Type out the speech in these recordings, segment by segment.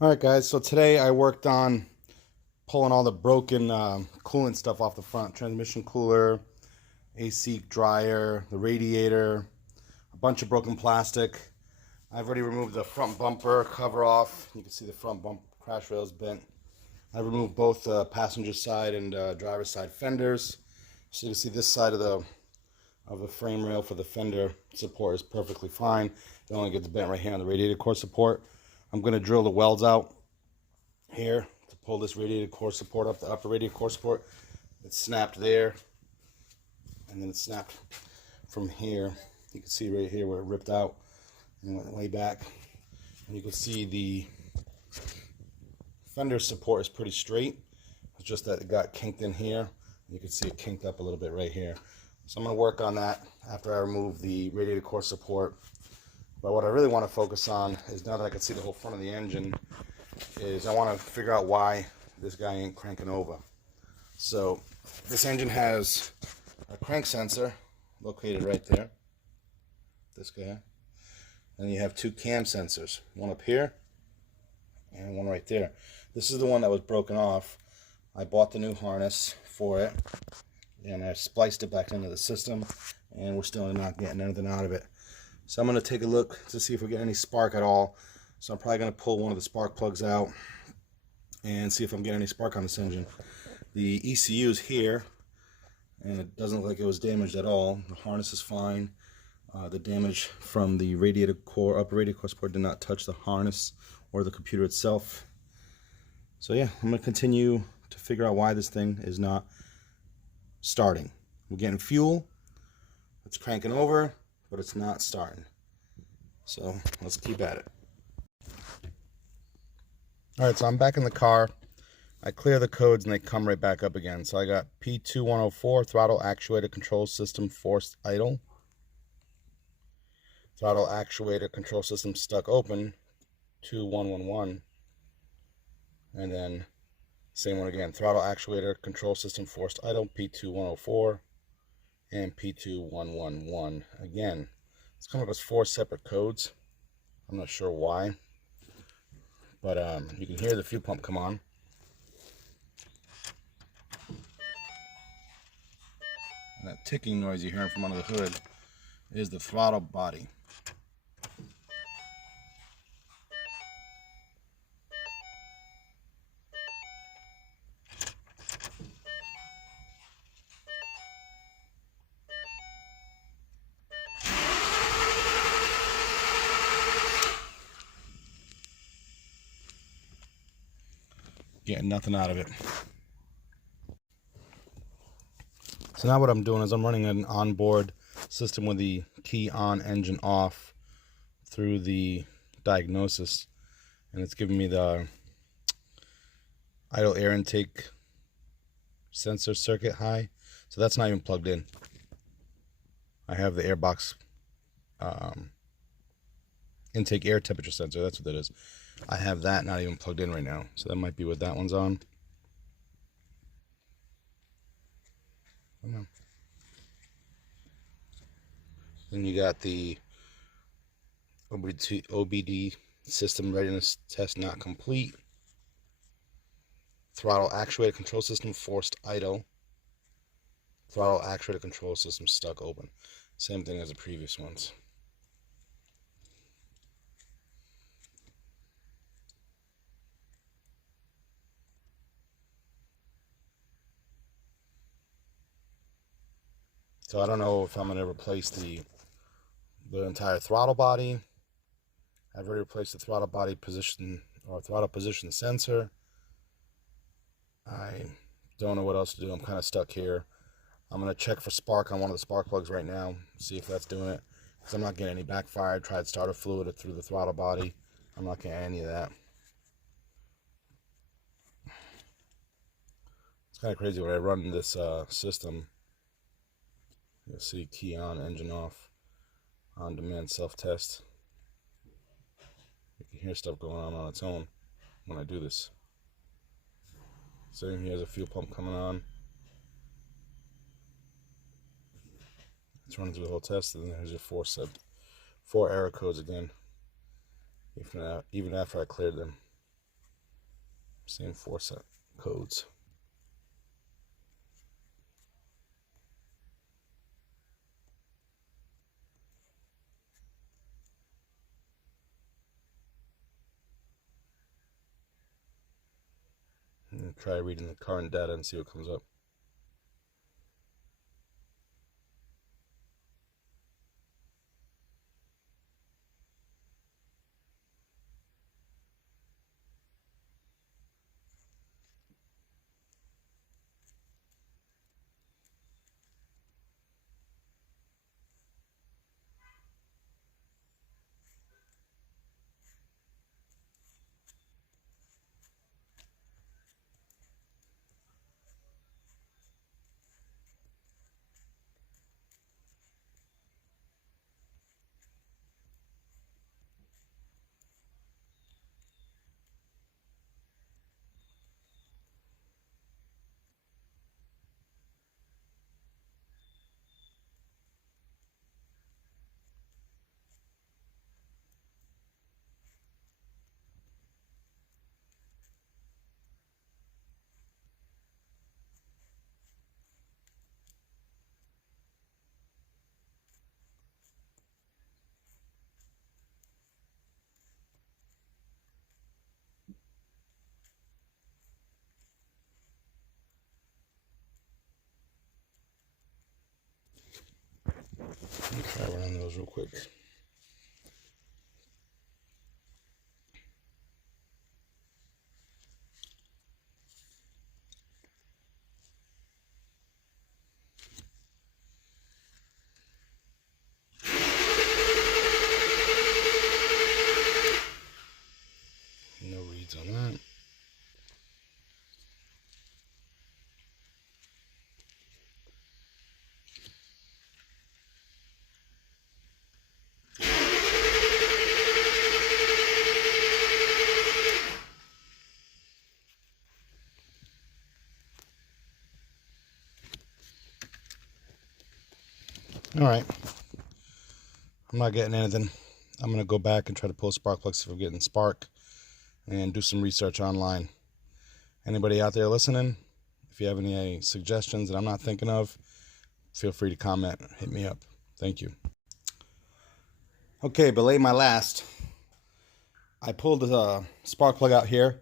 All right, guys. So today I worked on pulling all the broken coolant stuff off the front. Transmission cooler, AC dryer, the radiator, a bunch of broken plastic. I've already removed the front bumper cover off. You can see the front bump crash rails bent. I removed both passenger side and driver's side fenders. So you can see this side of the frame rail for the fender support is perfectly fine. It only gets bent right here on the radiator core support. I'm going to drill the welds out here to pull this radiator core support up, the upper radiator core support. It's snapped there, and then it's snapped from here. You can see right here where it ripped out and went way back. And you can see the fender support is pretty straight. It's just that it got kinked in here. You can see it kinked up a little bit right here. So I'm going to work on that after I remove the radiator core support. But what I really want to focus on is, now that I can see the whole front of the engine, is I want to figure out why this guy ain't cranking over. So this engine has a crank sensor located right there, this guy. Then you have two cam sensors, one up here and one right there. This is the one that was broken off. I bought the new harness for it and I spliced it back into the system, and we're still not getting anything out of it. So I'm going to take a look to see if we get any spark at all. So I'm probably going to pull one of the spark plugs out and see if I'm getting any spark on this engine. The ECU is here, and it doesn't look like it was damaged at all. The harness is fine. The damage from the radiator core, upper radiator core support, did not touch the harness or the computer itself. So yeah, I'm going to continue to figure out why this thing is not starting. We're getting fuel, it's cranking over, but it's not starting. So let's keep at it. Alright, so I'm back in the car. I clear the codes and they come right back up again. So I got P2104, throttle actuator control system forced idle. Throttle actuator control system stuck open, 2111. And then same one again, throttle actuator control system forced idle, P2104 and P2111. Again, it's coming up as 4 separate codes. I'm not sure why, but you can hear the fuel pump come on. And that ticking noise you're hearing from under the hood is the throttle body. Getting nothing out of it. So now what I'm doing is I'm running an onboard system with the key on, engine off through the diagnosis, and it's giving me the idle air intake sensor circuit high. So that's not even plugged in. I have the airbox intake air temperature sensor, that's what that is. I have that not even plugged in right now, so that might be what that one's on. I don't know. Then you got the OBD system readiness test not complete. Throttle actuator control system forced idle. Throttle actuator control system stuck open. Same thing as the previous ones. So I don't know if I'm going to replace the entire throttle body. I've already replaced the throttle body position or throttle position sensor. I don't know what else to do. I'm kind of stuck here. I'm going to check for spark on one of the spark plugs right now, see if that's doing it, because I'm not getting any backfire. I tried starter fluid through the throttle body. I'm not getting any of that. It's kind of crazy when I run this system. You'll see key on, engine off, on demand self-test. You can hear stuff going on its own when I do this. So here's a fuel pump coming on. It's running through the whole test, and then there's your 4 error codes again, even after I cleared them. Same 4 set codes. And try reading the current data and see what comes up. Let me try running those real quick. No reads on that. All right, I'm not getting anything. I'm gonna go back and try to pull spark plugs if I'm getting spark, and do some research online. Anybody out there listening, if you have any suggestions that I'm not thinking of, feel free to comment, hit me up. Thank you. Okay, belay my last. I pulled the spark plug out here,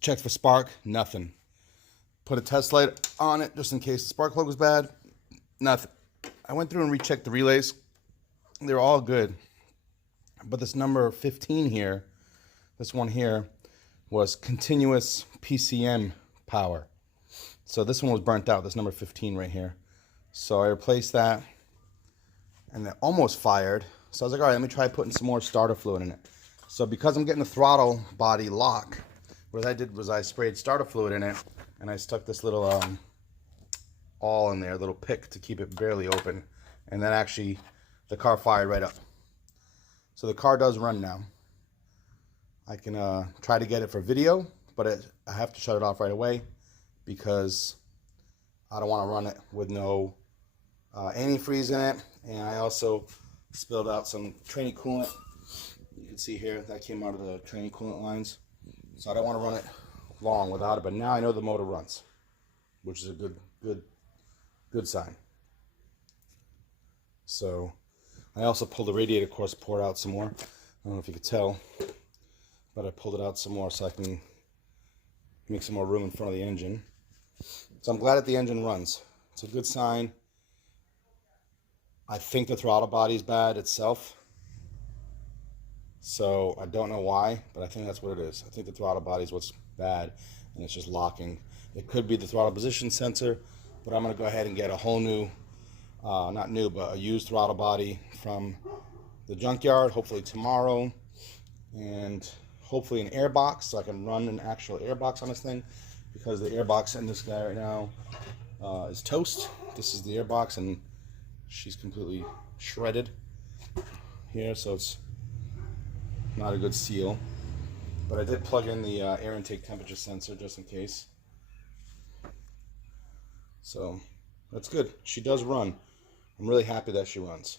checked for spark, nothing. Put a test light on it just in case the spark plug was bad, nothing. I went through and rechecked the relays. They're all good. But this number 15 here, this one here, was continuous PCM power. So this one was burnt out, this number 15 right here. So I replaced that, and it almost fired. So I was like, all right, let me try putting some more starter fluid in it. So because I'm getting the throttle body lock, what I did was I sprayed starter fluid in it, and I stuck this little awl in there, little pick to keep it barely open, and then actually the car fired right up. So the car does run now. I can try to get it for video, but I have to shut it off right away because I don't want to run it with no antifreeze in it. And I also spilled out some training coolant. You can see here that came out of the training coolant lines. So I don't want to run it long without it, but now I know the motor runs, which is a good sign. So I also pulled the radiator core support out some more. I don't know if you could tell, but I pulled it out some more so I can make some more room in front of the engine. So I'm glad that the engine runs. It's a good sign. I think the throttle body is bad itself. So I don't know why, but I think that's what it is. I think the throttle body is what's bad, and it's just locking. It could be the throttle position sensor, but I'm going to go ahead and get a whole new, not new, but a used throttle body from the junkyard, hopefully tomorrow, and hopefully an air box so I can run an actual air box on this thing, because the air box in this guy right now is toast. This is the air box, and she's completely shredded here, so it's not a good seal. But I did plug in the air intake temperature sensor just in case. So that's good. She does run. I'm really happy that she runs.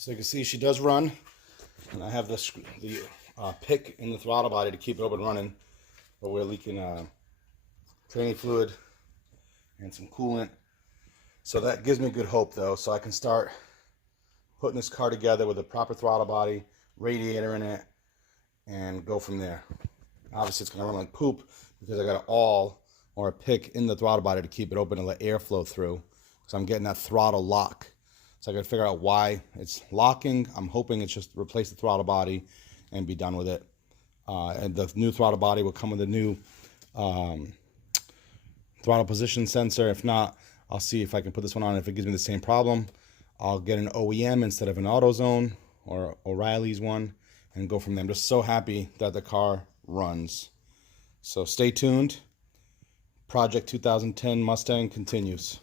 So you can see she does run, and I have the pick in the throttle body to keep it open running, but we're leaking training fluid and some coolant. So that gives me good hope though, so I can start putting this car together with a proper throttle body, radiator in it, and go from there. Obviously it's going to run like poop because I got an awl or a pick in the throttle body to keep it open and let air flow through. So I'm getting that throttle lock. So I got to figure out why it's locking. I'm hoping it's just replace the throttle body and be done with it. And the new throttle body will come with a new throttle position sensor. If not, I'll see if I can put this one on. If it gives me the same problem, I'll get an OEM instead of an AutoZone or O'Reilly's one and go from there. I'm just so happy that the car runs. So stay tuned. Project 2010 Mustang continues.